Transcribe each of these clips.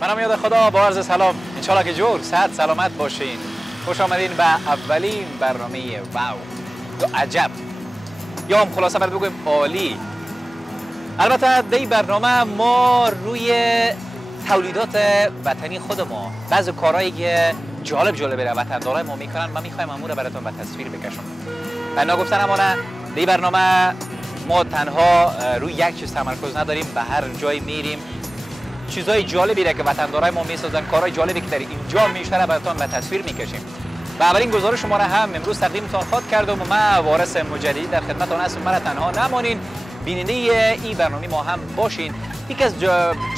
منم یاد خدا با عرض سلام، انشالله که جور صحت سلامت باشین. خوش آمدین به اولین برنامه واو یا عجب یا هم خلاصه باید بگویم عالی. البته در این برنامه ما روی تولیدات وطنی خود ما بعضی کارهایی که جالب وطندارای ما میکنن من میخوایم امور براتون به تصویر بکشم. بنا گفتن امانه در این برنامه ما تنها روی یک چیز تمرکز نداریم، به هر جای میریم چیزای جالبی را که وطندارای ما میسازن، کارهای جالبی که در اینجا میشتره براتون به تصویر میکشیم. و اولین گزارش شما را هم امروز تقدیمتان خواهد کردم و من وارث جدید در خدمتتان هستم. مرا تنها نمانین، بیننده این برنامه ما هم باشین. یکی از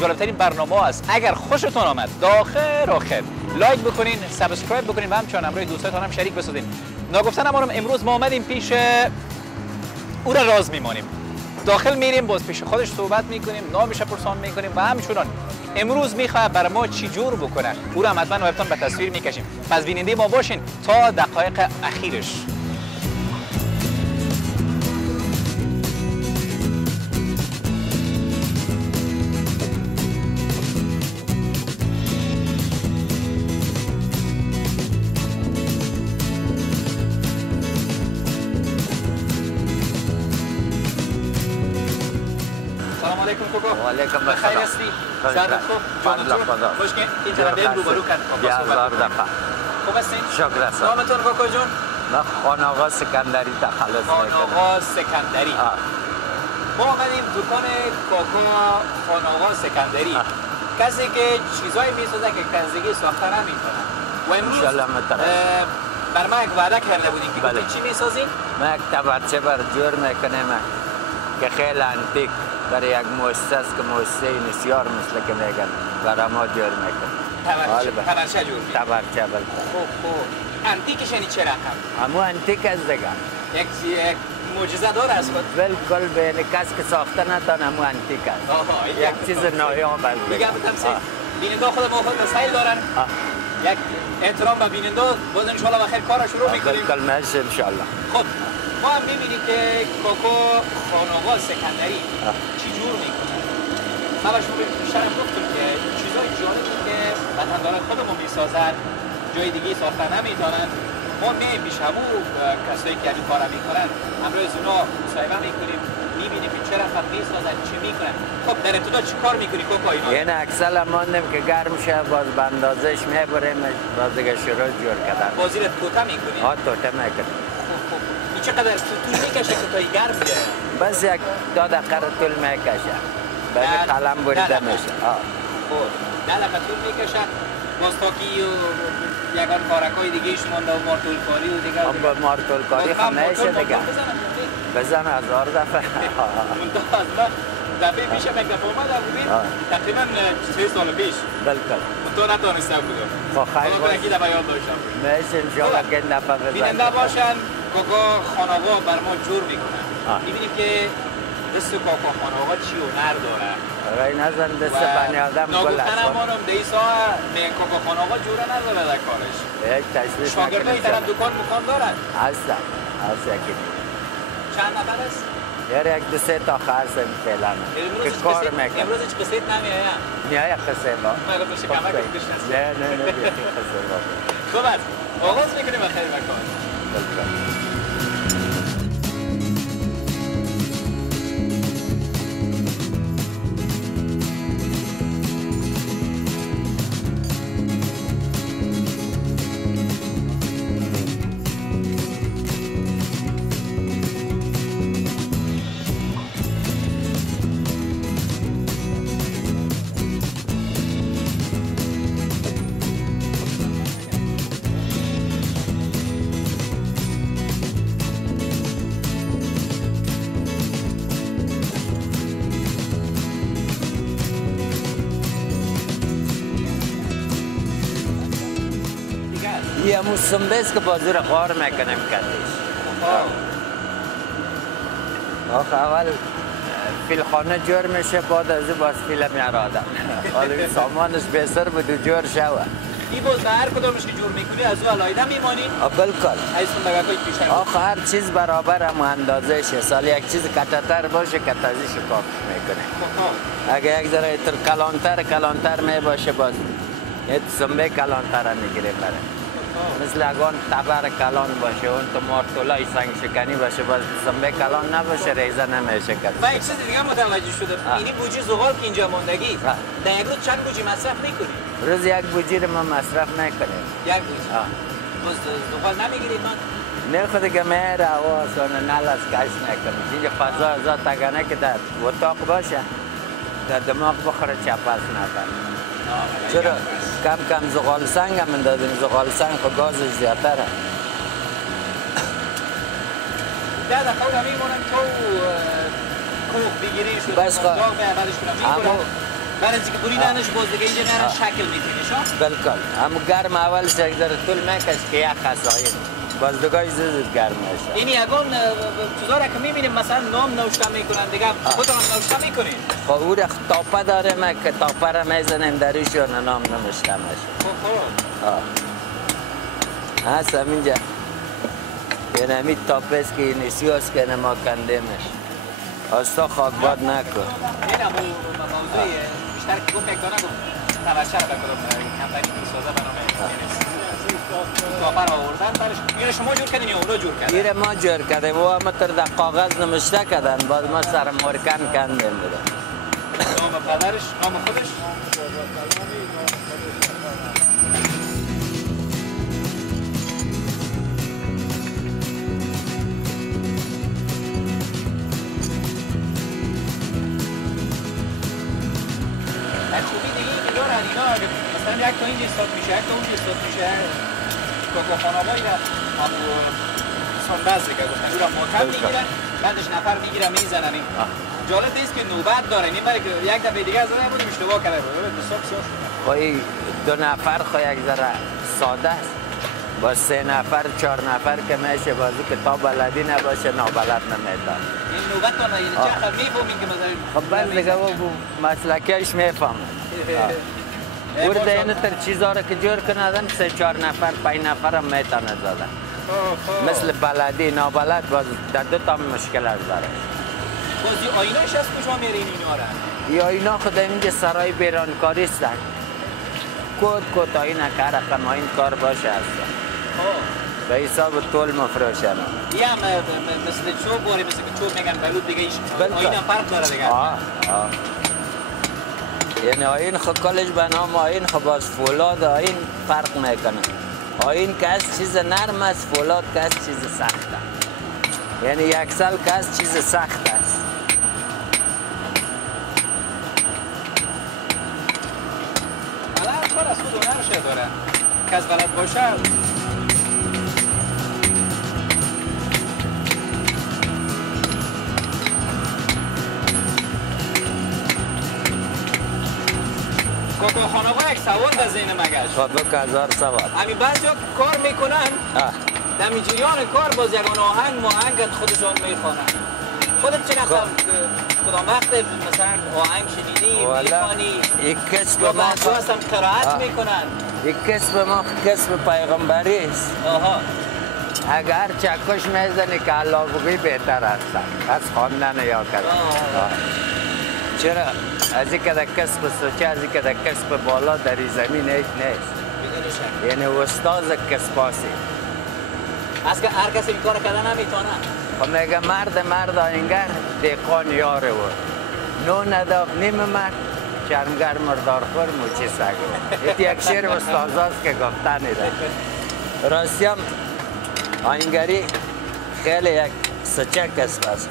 جالبترین برنامه است. اگر خوشتون آمد داخل آخر لایک بکنین، سابسکرایب بکنین و همچنین همراه دوستاتون هم شریک بسازین. ناگفتن امانم امروز ما آمدیم پیش او را راز میمانیم. داخل میریم باز پیش خودش صحبت میکنیم، نامش پرسان میکنیم و همچنان امروز میخواد برای ما چی جور بکنه او را حتما براتون به تصویر میکشیم. پس بیننده ما باشین تا دقایق اخیرش. وعلیکم السلام. خیر هستی؟ سعادت خوب؟ جانت خوب؟ خوش که این طرف بیایم روبرو کردیم. بیازار دفعه. خوب هستین؟ شکر هستم. نامتون کاکا جون؟ من خان آقا سکندری تخلص میکنم. خان آقا سکندری. ما آمدیم دکان کاکا خان آقا سکندری. کسی که چیزایی میسازه که تازگی ساخته نمیتونن. و امروز بر ما یک وعده کرده بودیم که چی میسازین؟ ما یک تبرچه بر جور میکنیم که خیلی انتیک برای یک مؤسسه که مؤسسه بسیار مثل که میگن برای ما جور میکنه. تبرچه جور میکنه. تبرچه بله. خوب. انتیکش یعنی چه رقم؟ همو انتیک از دیگه. یک معجزه دار است خود. بالکل بین کس که ساخته نتونه همو انتیک است. یک چیز نایاب است. میگم بتمسی بیننده خود ما خود استایل دارن. یک احترام به بیننده باز ان شاء الله بخیر کار شروع میکنیم. بالکل مرسی ان شاء الله. خب ما هم می‌بینیم که کاکا خان آقا سکندری چی جور میکنه. ما به شما بیشتر گفتم که چیزای جالبی که وطنداران خودمون میسازن جای دیگه ساخته نمیتونن. ما میایم پیش همون کسایی که این کارا میکنن، همراه از اونا مصاحبه میکنیم، میبینیم که چه رقم میسازن، چی میکنن. خب در ابتدا چی کار میکنی کاکا اینا؟ یعنی اکسل ماندیم که گرم شه باز به اندازهش میبریم باز دیگه شروع جور کردن. بازی رو توته میکنی؟ توته میکنیم. این چقدر طول میکشه که تا گرم بشه؟ بس یک 2 دقیقه طول میکشه. بعد قلم بریده میشه. خب 10 دقیقه طول میکشه. باز تا که یگان کارکای دیگه ایش مانده و مارتولکاری و دیگه با مارتولکاری خب نمیشه دیگه. بزن 1000 دفعه. دفعه پیش یک دفعه اومدم ببین تقریبا 3 سال پیش. بالکل. تو نتونسته بودم. خب خیلی باز یکی دفعه یاد داشتم. میشه ان شاء الله که این دفعه بزن. بیننده باشن کاکا خان آقا بر ما جور میکنن. میبینیم که دست کاکا خان آقا چی هنر داره. رای نزن دست بنی آدم گل است. ناگفتن امانم دیسا میگن کاکا خان آقا جوره نداره در کارش. یک تشویش شاگردای طرف دکان دارن؟ هستن. هست یکی. چند نفر است؟ یاره یک 2-3 تا خرس فعلا که کار میکنه. امروز هیچ قصه نمیایم؟ میای قصه با. مگه میشه کمک کنیش نست؟ نه قصه با. خوب است. آغاز میکنیم بخیر مکان. بالکل. یه موسنبس که بازور غار میکنم کردیش. آخه اول فیلخانه جور میشه بعد از باز فیلم میارادم. حالا سامانش بسر بود و جور شوه. این باز به هر کدامش که جور میکنی از او علایده میمانی؟ بالکل. ایسون بگاکای پیشتر آخه هر چیز برابر هم اندازه شه. سال یک چیز کتتر باشه کتازیش کاف میکنه. اگه یک ذره کلانتر می باشه باز یه سنبه کلانتر هم میگیره بره. مثل اگان تبر کلان باشه اون تو مارتولای سنگ شکنی باشه باز سنبه کلان نباشه ریزه نمیشه کرد. و یک چیز دیگه متوجه شده اینی بوجی زغال که اینجا ماندگی در یک روز چند بوجی مصرف میکنی؟ روز یک بوجی رو ما مصرف نکنیم. یک بوجی؟ باز زغال نمیگیرید من؟ نه خود که میره هوا سانه نل از کش نکنیم. اینجا فضا ازا تگنه که در اتاق باشه در دماغ بخوره چپس نکنه. چرا کم زغال سنگ هم اندازیم زغال سنگ خود گازش زیادتره. ده دفعه هم میمونم تو کوخ بگیری شده بس خواه بعدش کنم میکنم بعد از اینکه بوری نانش باز دیگه اینجا میارن شکل میکنی شا؟ بلکل همو گرم اولش یک در طول میکش که یک خسایید باز دوگاهی زود گرم میشه. اینی اگون چیزا که میبینیم مثلا نام نوشته میکنن دیگه خودم نوشته میکنی؟ خب او را تاپه داره ما که تاپه را میزنیم دریشون نام نوشته میشه. هست همینجا یعنی همین تاپه است که این سیاس که ما کندیمش آستا خاکباد نکن. این همون موضوع بیشتر که گفت یک دانه گفت تبرچه را بکنم کمپانی که سازه برنامه تاپه را آوردن برش اینو شما جور کردین یا اونا جور کردن؟ اینو ما جور کردیم و همه تر در کاغذ نمشته کردن باز ما سر مورکن کندیم بودن. نام پدرش نام خودش؟ مثلا یک تا اینجا استاد میشه یک تا اونجا استاد میشه کاکاخانه‌هایی را همو سنبزه که گفتن او را محکم میگیرن بعدش نفر میگیرن میزنن. جالب نیست که نوبت دارن این برای که یک دفعه دیگه از آن بودیم اشتباه کرده بود بسیار بسیار خواهی دو نفر خواهی یک ذره ساده است با 3 نفر 4 نفر که میشه بازی که تا بلدی نباشه نابلد نمیتن. این نوبت دارن یعنی چه اخر میفهمین که مثلا خب بس دیگه او مسلکیش میفهمن. ورد این تر چیزا را که جور کنه آدم 3-4 نفر 5 نفر هم میتونه زدن. مثل بلدی نابلد باز در دو تا مشکل از داره. بازی آیناش هست کجا میرین اینا را؟ این آینا خود اینجا سرای بیرانکاری هستن. کود آینا که رقم این کار باشه هستن. به حساب طول مفروشن. یه هم مثل چوب باری مثل که چوب میگن بلود دیگه ایش آین هم فرق داره دیگه. یعنی آین خود کلش به نام آین خود باز فولاد آین فرق میکنه. آین که از چیز نرم است فولاد که از چیز سخت است. یعنی یک سال که از چیز سخت است. حالا هر کار از خود هنرشه داره که از بلد باشه کاکاخانه‌ها یک سوال در ذهن مگشت. خب 1000 سوال. همین بعضی ها کار میکنن در جریان کار باز یگان آهنگت خودشان میخوانن. خودت چه نقدر کدام وقت مثلا آهنگ شنیدی میخوانی؟ یک کسب ما ما بچه هستم قرائت میکنن. یک کسب ما کسب پیغمبری است. اگر چکش میزنی که الله بگوی بهتر هستن از خواندن یا کردن. چرا؟ از این که در کسب سوچه از این که در کسب بالا در زمین هیچ نیست. یعنی استاز کسباسی از که هر کسی این کار کردن نمیتونه. خب میگه مرد آهنگر دیقان یاره بود نو نداف نیم مرد شرمگر مردار خور موچی سگه. این یک شعر استاز هست که گفتن ایده. راستی هم آهنگری خیلی یک سچه کسب است.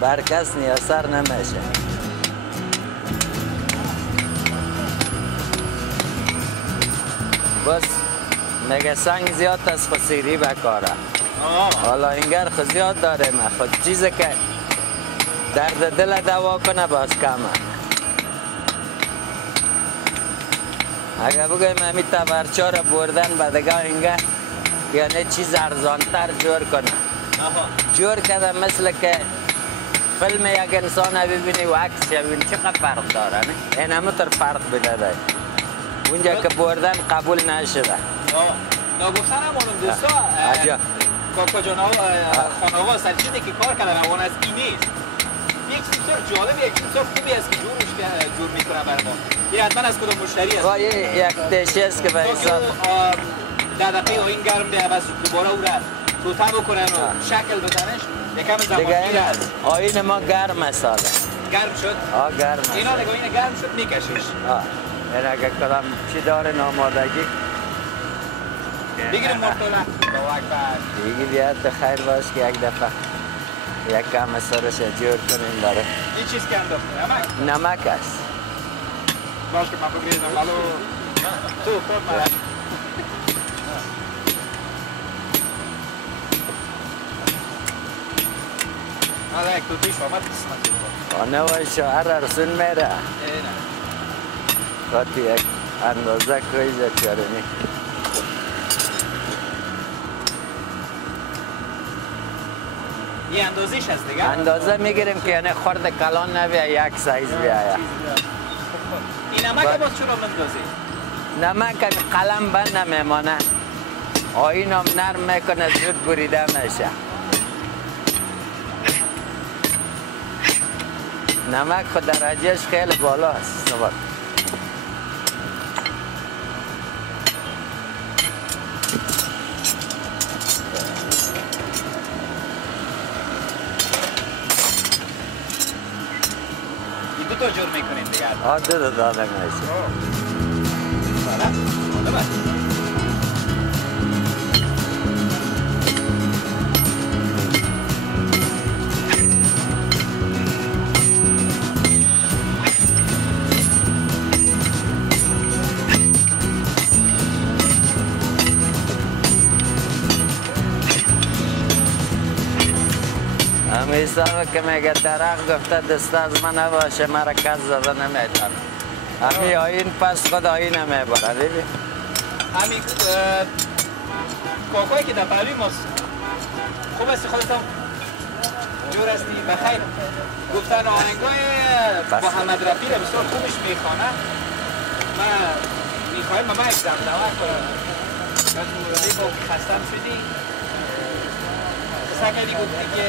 بر کس نیاسر نمیشه. بس میگه سنگ زیاد از خود سیری بکاره. حالا اینگر خود زیاد داره من خود چیزی که درد دل دوا کنه باز کمه. اگه بگویم همی تبرچه را بردن بدگاه اینگر یعنی چیز ارزانتر جور کنه. جور کده مثل که فیلم یک انسان ببینی و عکس ببینی چقدر فرق داره نه؟ این همه تر فرق بده اونجا که بردن قبول نشده. نگفتن همون دوستا کاکا جان ها خانه ها سرچیزی که کار کردن روان از این نیست. یک سیمسار جالب، یک سیمسار خوبی است که جور میکنن بر ما. این حتما از کدام مشتری است. یک تشی است که به حساب در دقیقه آین گرم ده بس دوباره او را توتن بکنن و شکل بدنش یکم زمانی است. آین ما گرم است حالا. گرم شد؟ گرم است. اینا نگاه این گرم شد میکشیش. این اگه کدام چی داره نامادگی بگیریم مرتوله دیگه بیاد خیر باش که یک دفعه یک کم سرش جور کنیم داره. این چیز که انداخته؟ نمک است. باش که من بگیرم بلو تو خود مرد حالا یک توتیش آمد قسمت آنه و شهر ارسون میره خاطی یک اندازه کویزه چرمی یه اندازهش هست دیگه؟ اندازه میگیریم که یعنی خورد کلان نبیه یک سایز بیایه این نمک باز چرا مندازی؟ نمک قلم بند نمیمانه آین هم نرم میکنه زود بریده میشه نمک خود درجهش خیلی بالا است دو جور میکنیم دیگه دو دادن میشه حساب که میگه درخت گفته دست از من نباشه مرا کس زده نمیتونه همی آین پس خود آین نمیبره دیدی؟ همین کاکایی که در پهلوی ماست خوب است خودتان جور هستی بخیر گفتن آهنگای با حمد رفی را بسیار خوبش میخوانه من میخوایم من یک دمدمه کنم با خستم شدی سکری گفتی که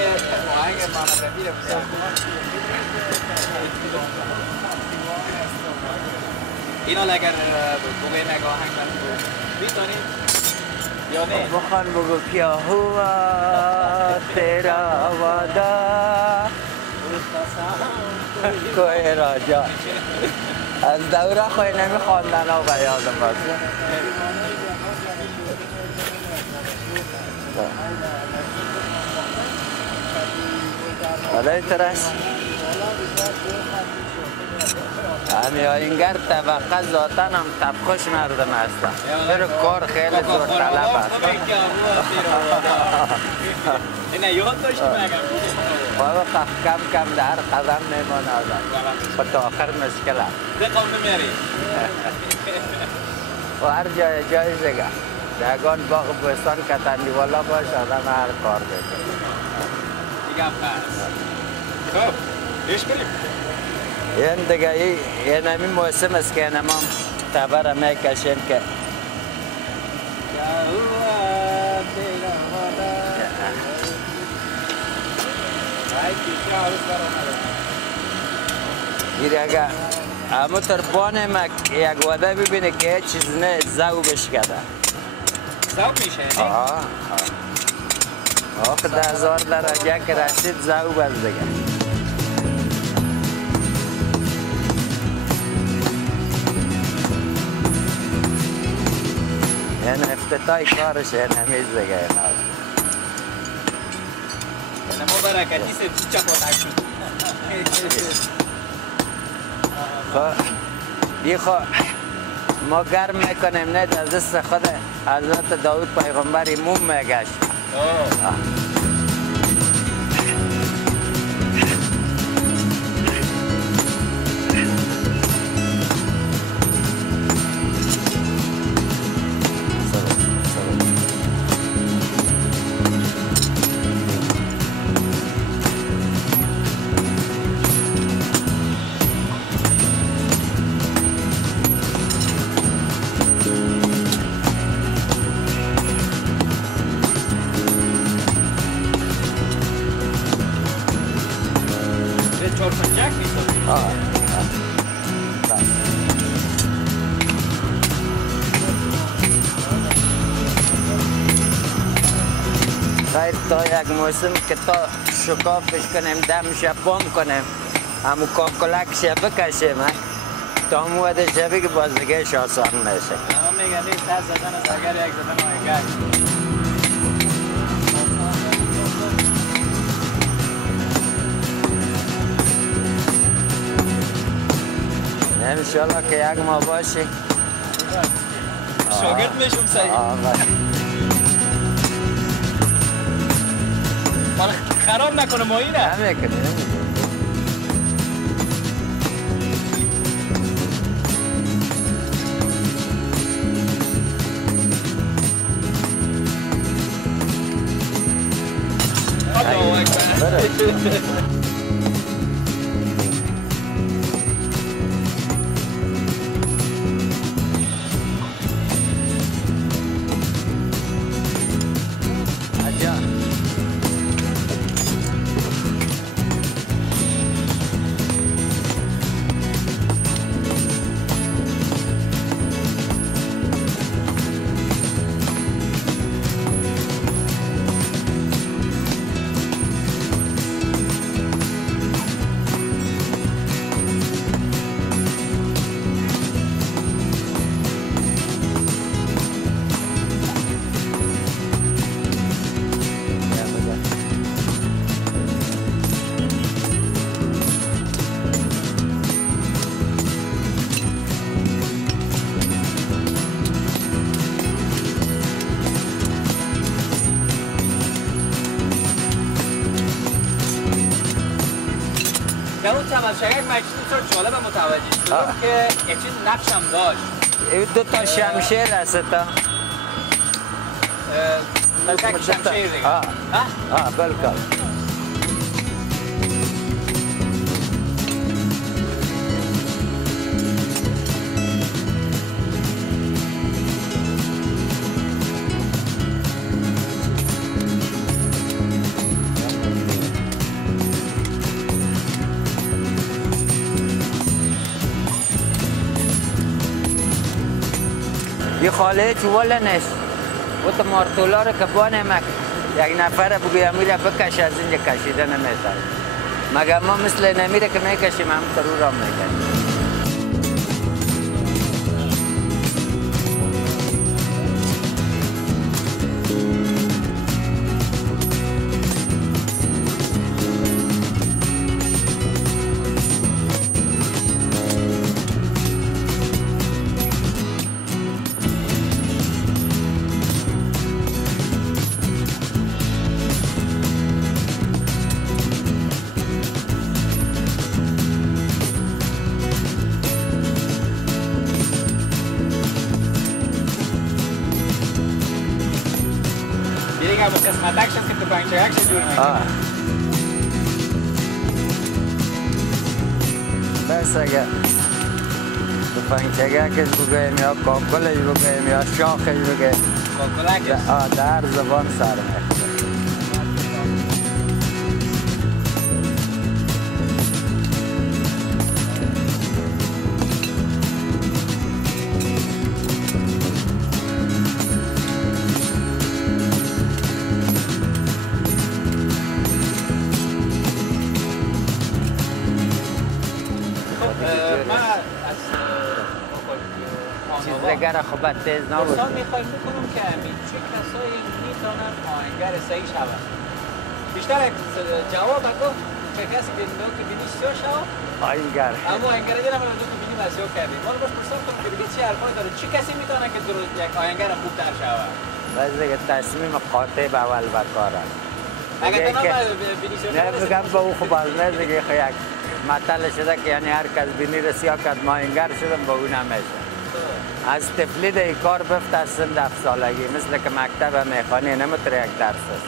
آهنگ محمد رفی را بسیار اینا اگر بگوی نگاه آهنگ من بیتانید یا نه؟ بخوان بگو کیا هوا تیرا وادا کوئی راجا از دوره خوی نمیخواندن ها به یادم باشه حالا اینترش همی آینگر طبقه ذاتن هم تبخش مردم هستن برو کار خیلی زور طلب هست اینه یاد داشتی مگم بابا کم کم در قدم میمانه آدم خود تا آخر مشکل هست دقام نمیاری و هر جای دیگه دگان باغ بستان کتندی والا باش آدم هر کار بکنه دیگه هم پس خب ایش بریم این دیگه این همین موسم است که ما تبر میکشیم که این اگه همون تربانه ما یک وده ببینه که هیچ چیز نه زوبش کرده زوب میشه؟ آخه 10,000 درجه که رسید زوب است دیگه این افتتای کارش این همیز دیگه این آد این ما برکتی سه چه پاتک شد ما گرم میکنیم نه از دست خود حضرت داود پیغمبری موم میگشت باید تا یک موسم که تا شکافش کنیم دمش پام کنیم همو کاکلکش بکشیم تا مواد شبی که باز دیگه آسان میشه. اما میگم این سر زدن از اگر یک زدن آهنگری. انشالله که یک ما باشی شاگرد میشم سعی. مال خراب نکنه ما اینه. همه کنه. الله اکبر. در اون تماشای یک مجلس بسیار جالب و متوجه شدم که یک چیز نقش هم داشت. این دو تا شمشیر هست تا بلکه شمشیر دیگه. بلکه یه خاله چوال نیست و تو مارتولا رو که بانمک یک نفر بگوی میره بکش از اینجا کشیده نمیتاره مگر ما مثل نمیره که میکشیم هم ترور هم میکنیم. قسمت اکشن که تو پنچه اکشن جور میکنه. بس اگر تو پنچه اکش بگویم یا کاکلش بگویم یا شاخش بگویم کاکل اکش در زبان سر میخوره. دیگر خوبت تیز نبود. دوستان میخوایم بکنم که چه کسایی میتونن آهنگر صحیح شود. بیشتر جواب اگه چه کسی بینید که بینی سیاه شود؟ آهنگر. اما آهنگر دیدم من دوست بینی مسیح کردیم. ما رو باش پرسیدم که دیگه چی حرفایی داره؟ چه کسی میتونه که درست یک آهنگر خوبتر شود؟ باز دیگه تصمیم قاطع به اول بکاره. اگه تنها بینی سیاه نه بگم به او خوب از نه دیگه یک مطلع شده که یعنی هر کس بینی رو سیاه کرد ما آهنگر شدم به او نمیشه. از تفلید این کار بفت از سن 7 سالگی مثل که مکتب میخوانی نمیتونه یک درس است.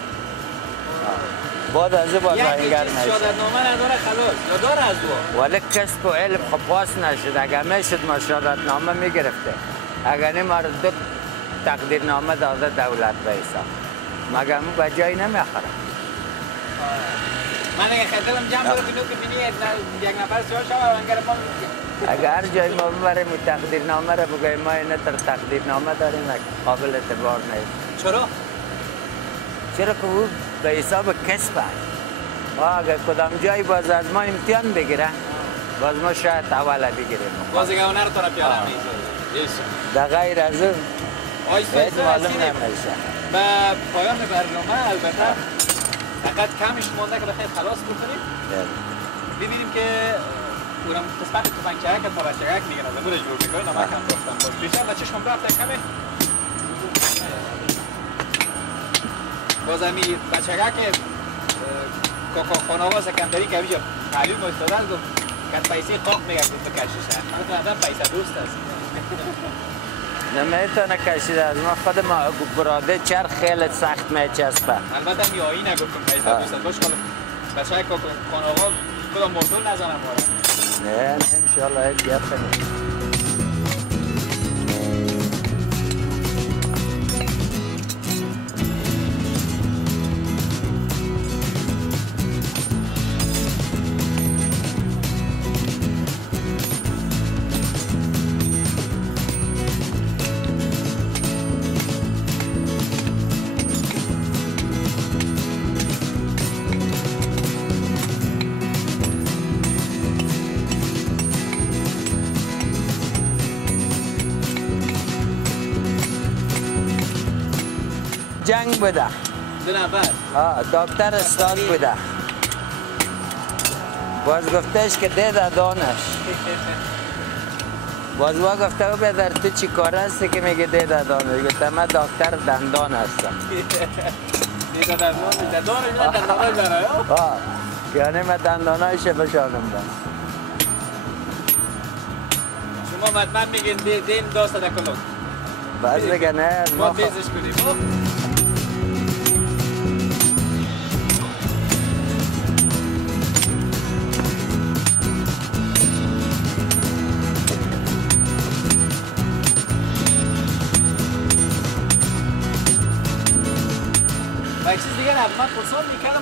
بعد از او باز آهنگر میشه. یک شهادتنامه نداره خلاص یا داره از او؟ ولی کسب و علم خب پاس نشد. اگر میشد ما شهادتنامه میگرفته. اگر نیم ما دو تقدیرنامه داده دولت بیسا مگر مو به جایی نمیخوره. من اگه خیلی جمع بود که بینی یک نفر سیاه شود آهنگر ما اگر جای ما ببریم تقدیرنامه را بگوییم ما اینه تر تقدیرنامه داریم قابل اعتبار نیست. چرا؟ چرا که او به حساب کسب است. اگر کدام جایی باز از ما امتحان بگیره باز ما شاید اوله بگیریم. بازیگاه نرتونه پیاله میشه. در غیر از اون هیچ معلوم نمیشه. به پایان برنامه البته فقط کمش مونده که بخیر خلاص بکنیم. ببینیم که اونم قسمت توفنگچرک که پارچرک میگن از امور جور میکنیم نما کم گفتم باز بیشتر بچه شما رفتن کمه باز امی بچرک کاکا خانواز سکندری که بیجا تعلیم استادن گفت که پیسه قاق میگه گفت بکشیشه من تو پیسه دوست هست نمیتونه کشیده از ما خود ما براده چرخ خیلی سخت میچسبه البته می آیی نگفتم پیسه دوست هست باش بچه کاکا خانواز کدام موتور نزنم بارم نه انشالله یک گفت جنگ بوده. دو نفر؟ دکتر استاد بوده. باز گفتهش که ده دانش. باز ما گفته او در تو چی کار هستی که میگه ده دانش؟ گفتم من دکتر دندان هستم. ده دندانش داره؟ یعنی من دندانایش بشانم دارم. شما مطمئن میگین دین داست دکلوک؟ باز بگه نه ما بیزش کنیم. و یک چیز دیگر من پرسان میکردم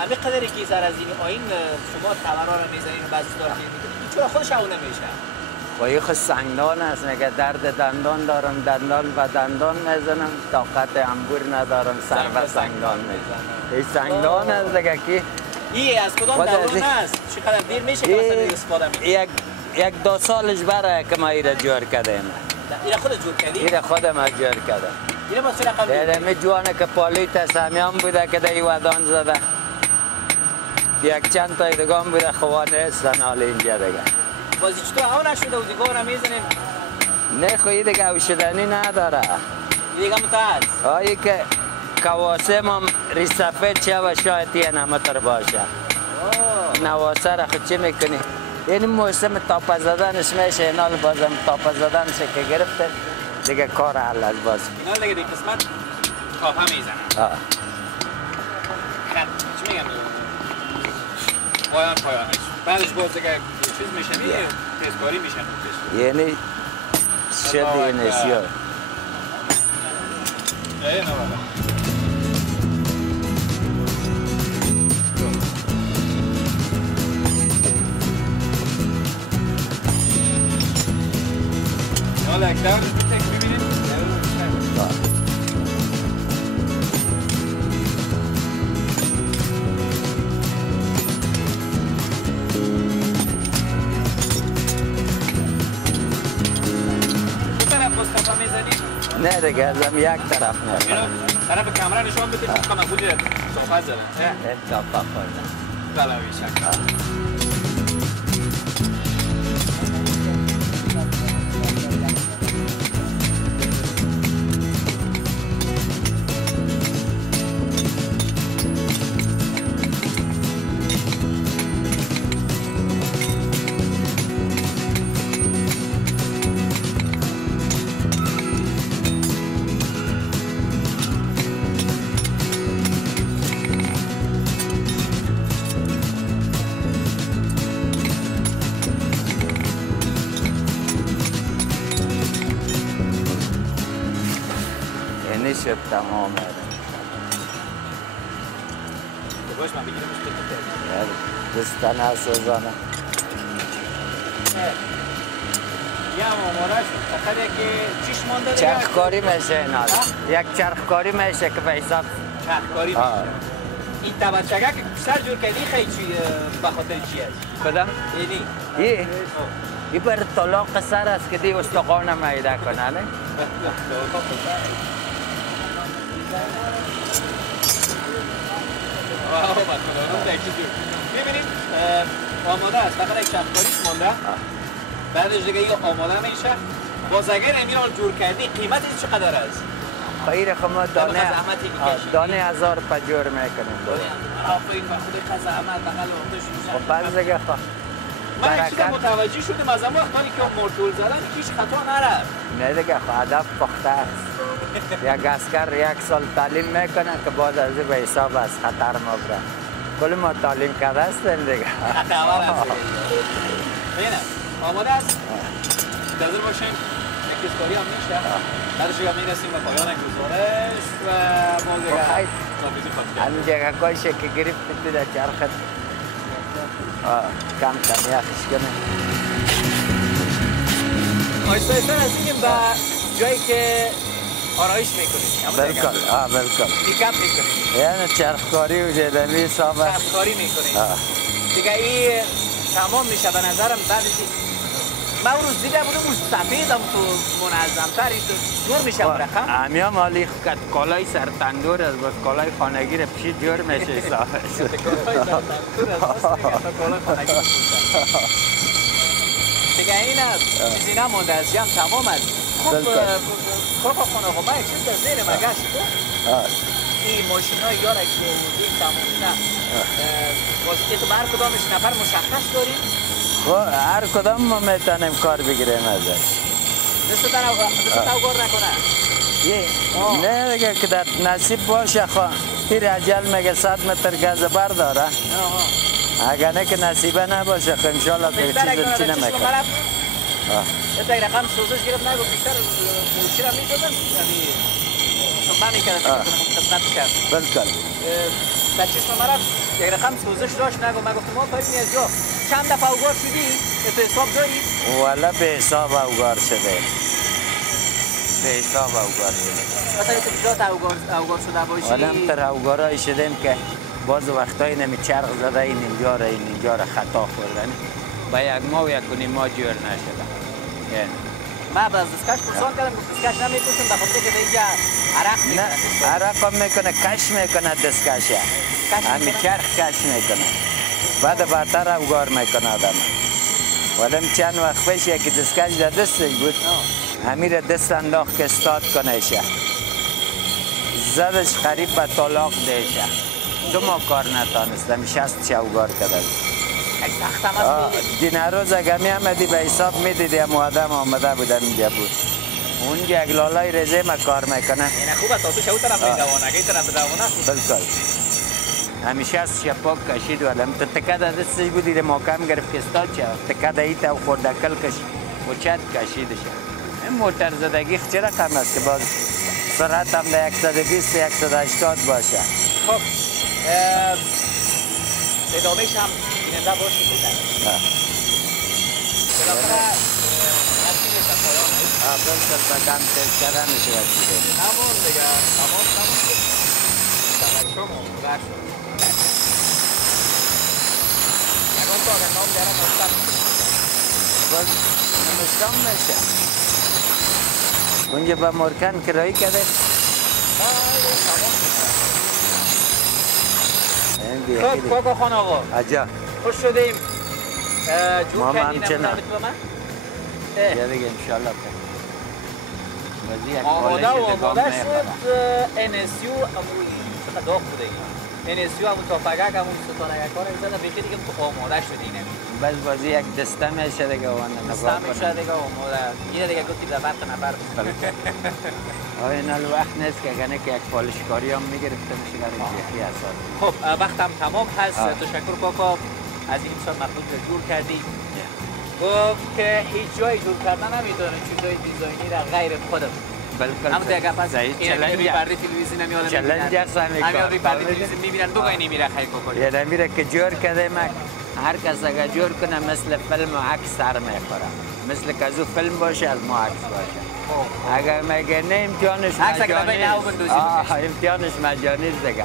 همه قدری که سر از این آین شما تورا رو میزنین و بعضی دار که میکنین چرا خودش اونه میشه؟ با یه خود سنگدان هست نگه درد دندان دارم دندان و دندان میزنم طاقت انبور ندارم سر و سنگدان میزنم این سنگدان هست نگه که این از کدام دوران هست؟ چقدر دیر میشه که مثلا استفاده میکنید؟ یک دو سالش برای که ما ایره جور کردیم ایره خود جور کردی؟ ایره خودم از جور کردم ایره با چه رقم دیده می جوانه که پالیت سمیان بوده که دی ودان زده یک چند تا ایدگان بوده خوانه هستن حال اینجا دیگه بازی چطور ها نشده و دیگه رو میزنیم؟ نه خویی دیگه اوشدنی نداره دیگه متعد؟ آیی که کواسه ما ریسفت چه و شاید یه نمتر باشه نواسه را خود چه میکنی؟ یعنی موسم تاپا زدنش میشه اینال بازم تاپا زدنش که گرفته دیگه کار حل از باز اینال دیگه دیگه قسمت تاپا میزنن چی میگم؟ پایانش بعدش باز دیگه چیز میشه میگه تسکاری میشن یعنی شد نسیار نه والا حالا اکتر تک ببینید نه دیگه ازم یک طرف نه طرف کامرا نشون بدید که من خودی صحبت زدم صحبت خوردم بلاوی شکر شب تمام باش من بگیرم دستان هستازانه یه آمارش فقط یکی چیش مانده دیگه چرخکاری میشه اینال یک چرخکاری میشه که به حساب چرخکاری میشه این تبچگه که سر جور کردی خیلی چی به خاطر چی است؟ کدام؟ اینی؟ این بر طلاق سر است که دی استخوان میده کنه نه؟ ببینیم آماده است، فقط یک شفکاریش مانده. بعدش دیگه این آماده میشه. باز اگر امین رو جور کردی قیمتش چقدر است؟ خیر خما دانه 1000 جور میکنیم. آفرین و خود که زحمت بغل وقتش میشه. خب بعد دیگه من یک چیز متوجه شدم از اون وقتی که مرتول زدن هیچ خطا نرفت. نه دیگه هدف پخته است. یک اسکر 1 سال تعلیم میکنه که بعد از به حساب از خطر مبره. کل ما تعلیم کرده هستیم دیگه. خطر است. ببینم آماده است؟ منتظر باشیم. یک کاری هم میشه. بعدش دیگه میرسیم به پایان گزارش و ما دیگه همین جگه کاشه که گرفتی در چرخت کم یخش کنه. آیسته آیسته رسیدیم به جایی که آرایش میکنیم. بلکل پیکاپ میکنیم. یعنی چرخکاری و جدید حساب است. چرخکاری میکنیم. دیگه این تمام میشه به نظرم. بعدش من اون روز دیگه بودم اون سفیدم تو منظم‌تر جور میشه اون رقم. همیا مالی که کالای سر تندور است بس کالای خانگی رو پیشی جور میشه حساب است. کالای سر تندور است کالای خانگی دیگه این چیزی نمونده از جمع تمام است. خوب کاکا خانه ها من یک چیز در ذهن من گشت این ماشین های یاره که یک تمام نه واسه تو هر کدامش نفر مشخص داریم؟ هر کدام ما میتونیم کار بگیریم ازش. دست اوگار نکنه؟ نه دیگه که در نصیب باشه خواه پیر عجل میگه 100 متر گز برداره. اگر نه که نصیبه نباشه خب انشالله که چیز چی نمیکنه. یک رقم سوزش گرفت نگو بیشتر موشی را میدادم صبح میکردم قسمت کرد بلکل در چشم مرا یک رقم سوزش داشت نگو من گفتم ما فایدی از جا چند دفعه اوگار شدی؟ به حساب داری؟ والا به حساب اوگار شده به حساب اوگار شده مثلا تو کجا تا اوگار شده باشی؟ والا هم تر اوگارای شدیم که باز وقتایی نمی چرخ زده اینجا را خطا خوردن با یک ماه و یک کنی ماه جور نشده من باز دستکش پرسان کردم گفت دستکش نمیکنم به خاطر که به اینجا عرق میکنه نه عرق هم میکنه کش میکنه دستکشه همین چرخ کش میکنه بعد بعدتر اوگار میکنه آدم ولی چند وقت پیش یکی دستکش در دستش بود همین دست انداخت که استاد کنه شه زدش قریب به طلاق دیشه 2 ماه کار نتانستم 60 اوگار کرده دین روز اگر می آمدی به حساب می دیدی هم آدم آمده بودن اینجا بود اونجا یک لالای رزه ما کار میکنه این خوب است تو شو طرف دوانه کی طرف دوانه بلکل همیشه از شپاک کشید ولم تو تکه دستش بودی محکم گرفت استاد چه تکه دایت او خردکل کش و چت کشیدش این موتور زدگی چه رقم است که باز سرعت هم در 120 180 باشه خب ادامهش هم ایننده باشی بودن بالاخره نسیمش هم پایان بلکل بدم تست کردن میشه رسیده همون دیگه تمام تماشامو بودر شد یکان تو آگه نام دیره نمستم باز نمستم میشه اونجا با مرکن کرایی کرده خب کاکا خان آقا عجا خوش شدیم جور کردی نمونه تو من؟ یا دیگه انشالله آماده شد NSU امون چقدر داغ بوده این NSU امون تافگک امون ستانه یک کار زده بیخی دیگه آماده شد اینه بس بازی یک دسته میشه دیگه وانه دسته میشه دیگه آماده اینه دیگه گفتیم در فرق نفر این الوقت نیست که اگه که یک پالشکاری هم میگرفته میشه در این بیخی اصلا خب وقتم تمام هست تشکر کاکا از این سال مخلوط رو جور کردی گفت که هیچ جای جور کردن نمیدونه چیزای دیزاینی در غیر خودم بلکل اما دیگه پس این ریپری تلویزیون نمیاد چالش هست همین ریپری تلویزیون میبینن بگوی نمیره خیلی کاکا یا نمیره که جور کرده هر کس اگه جور کنه مثل فیلم و عکس سر میخوره مثل که از فیلم باشه از ما عکس باشه اگر میگه نه امتحانش مجانی امتحانش مجانی دیگه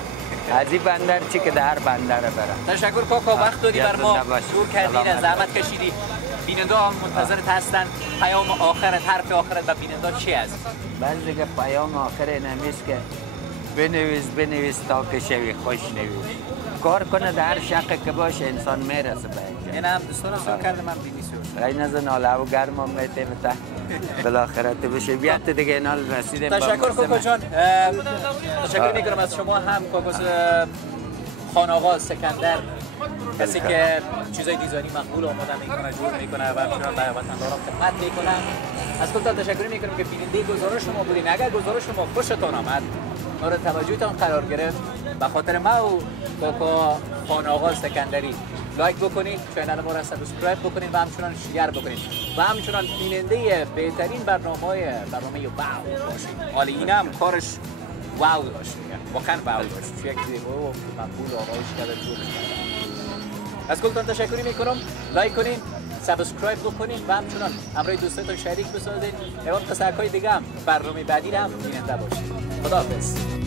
از این بندر چی که در بندر برم. تشکر کاکا، وقت دادی بر ما، دور کردین، زحمت کشیدی. بیننده ها منتظرت هستن. پیام آخرت، حرف آخرت و بیننده چی است؟ بس دیگه پیام آخر نمیست که بنویس تا که شوی خوش نویس. کار کنه در شقه که باشه انسان میرسه به اینجا. این هم دوستان رو سوال کرده من بینیسیوس. این از ناله و گرم هم میته بتا بالاخره تو بشه بیاد دیگه این حال رسیدیم. تشکر کاکا جان. تشکر میکنم از شما هم کاکا خان آقا سکندر، کسی که چیزای دیزاینی مقبول آماده میکنه، جور میکنه و همچنان به وطنداران خدمت میکنه. از کلتان تشکر میکنم که بیننده گزارش شما بودین. اگر گزارش شما خوشتان آمد، مورد توجهتان قرار گرفت، به خاطر ما و کاکا خان آقا سکندری لایک بکنید، چینل ما را سابسکرایب بکنید و همچنان شیر بکنید و همچنان بیننده بهترین برنامه واو باشید. حالا این هم کارش واو داشت، واقعا واو داشت، یک زیبا و مقبول آرایش کرده جور کرده. از کلتان تشکر میکنم. لایک کنین، سابسکرایب بکنین و همچنان همراه دوستانتون شریک بسازین. و قصه‌های دیگه هم برنامه بعدی هم بیننده باشید. خداحافظ.